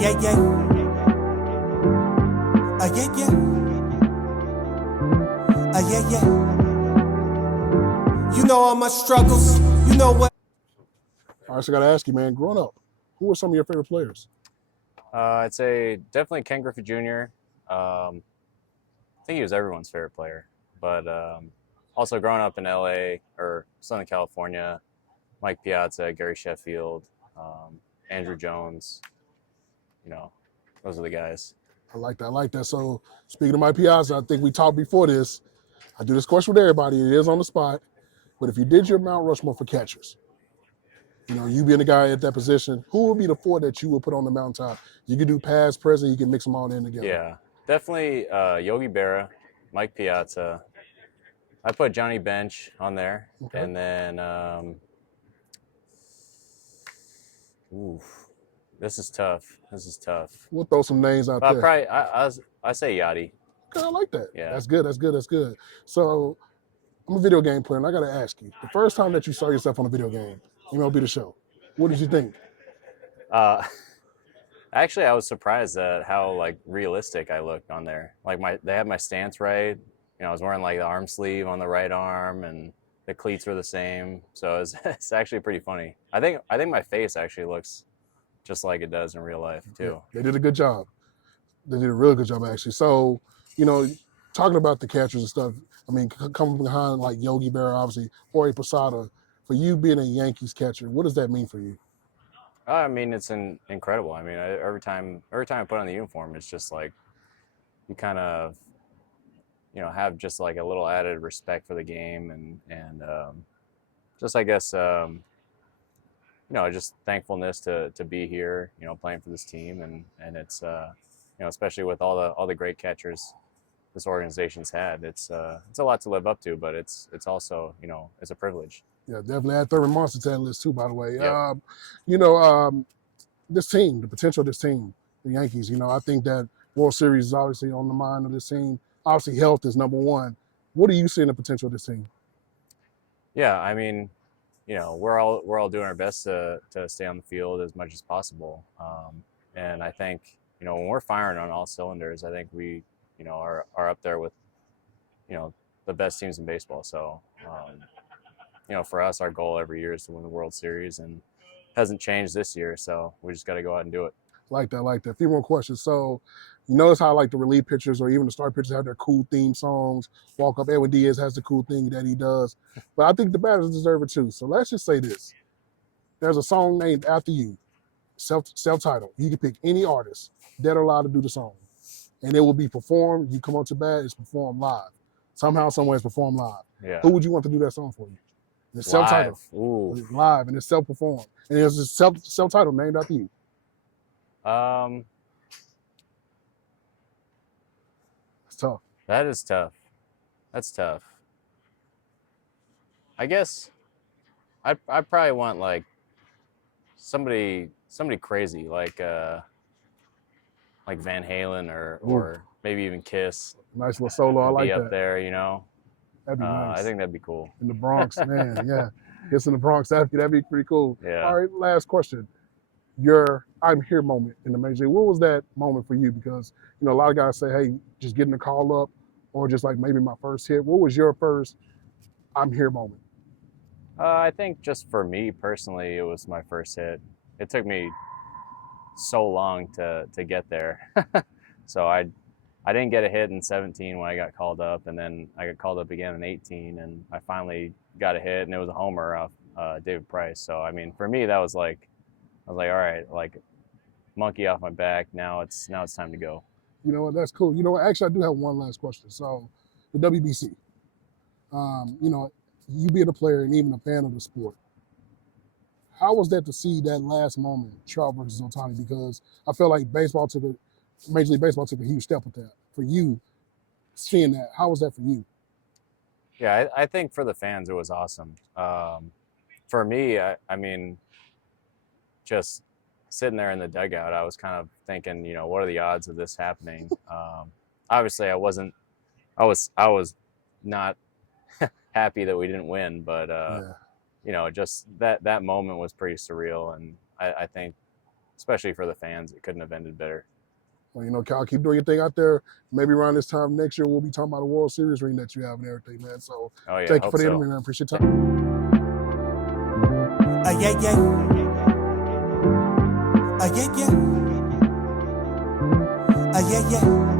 yeah, yeah. Yeah, yeah. Yeah, yeah. You know all my struggles. You know what? All right, so I got to ask you, man, growing up, who were some of your favorite players? I'd say definitely Ken Griffey Jr. I think he was everyone's favorite player, but also growing up in LA or Southern California, Mike Piazza, Gary Sheffield, Andrew Jones, you know, those are the guys. I like that. I like that. So speaking of my Piazza, I think we talked before this. I do this question with everybody. It is on the spot. But if you did your Mount Rushmore for catchers, you being the guy at that position, who would be the four that you would put on the mountaintop? You could do past, present, you can mix them all in together. Yeah, definitely Yogi Berra, Mike Piazza. I put Johnny Bench on there, Okay. and then this is tough. We'll throw some names out there. Probably I say Yachty. Okay, I like that. Yeah. That's good. So I'm a video game player, and I got to ask you, the first time that you saw yourself on a video game, MLB The Show, what did you think? Actually, I was surprised at how realistic I looked on there. They had my stance right. I was wearing the arm sleeve on the right arm, and the cleats were the same. So it's actually pretty funny. I think my face actually looks just like it does in real life too. Yeah, they did a good job. They did a really good job actually. So, talking about the catchers and stuff, I mean, coming behind like Yogi Berra, obviously, Jorge Posada, for you being a Yankees catcher, what does that mean for you? I mean, it's incredible. I mean, every time I put on the uniform, it's just you kind of, have just a little added respect for the game and just I guess just thankfulness to be here, playing for this team and it's especially with all the great catchers this organization's had. It's a lot to live up to, but it's also it's a privilege. Yeah, definitely add Thurman Monster to that list too, by the way. Yep. This team, the potential of this team, the Yankees, I think that World Series is obviously on the mind of this team. Obviously, health is number one. What do you see in the potential of this team? Yeah, I mean, we're all doing our best to stay on the field as much as possible. And I think, when we're firing on all cylinders, I think we, are up there with, the best teams in baseball. So, for us, our goal every year is to win the World Series, and hasn't changed this year. So we just got to go out and do it. Like that. A few more questions. So, you notice how the relief pitchers or even the start pitchers have their cool theme songs. Walk Up Edwin Diaz has the cool thing that he does. But I think the batters deserve it too. So let's just say this. There's a song named after you, self-titled. You can pick any artist, dead or alive, to do the song. And it will be performed. You come up to bat, it's performed live. Somehow, somewhere it's performed live. Yeah. Who would you want to do that song for you? It's self-titled. It's live, and it's self-performed. And it's just self-titled, named after you. It's tough. That is tough. That's tough. I guess I probably want somebody crazy like Van Halen or maybe even Kiss. Nice little solo. I like be that. Up there, That'd be nice. I think that'd be cool. In the Bronx, man, yeah. Kiss in the Bronx, that'd be pretty cool. Yeah. All right, last question. Your I'm here moment in the major league. What was that moment for you? Because, a lot of guys say, hey, just getting the call up or just maybe my first hit. What was your first I'm here moment? I think just for me personally, it was my first hit. It took me so long to get there. So I didn't get a hit in 17 when I got called up, and then I got called up again in 18, and I finally got a hit, and it was a homer off David Price. So, I mean, for me, that was I was all right, monkey off my back. Now it's time to go. You know what? That's cool. You know what? Actually, I do have one last question. So, the WBC, you being a player and even a fan of the sport, how was that to see that last moment, Trout versus Ohtani? Because I feel like Major League Baseball took a huge step with that. For you, seeing that, how was that for you? Yeah, I think for the fans, it was awesome. For me, I mean, just sitting there in the dugout, I was kind of thinking, what are the odds of this happening? Obviously, I was not happy that we didn't win, but just that moment was pretty surreal, and I think especially for the fans. It couldn't have ended better. Well, you know, Cal, keep doing your thing out there. Maybe around this time next year, we'll be talking about the World Series ring that you have and everything, man. So Oh yeah, thank you hope for the so. interview, man. Appreciate your time. Yeah, yeah. Yeah, yeah. Yeah, yeah.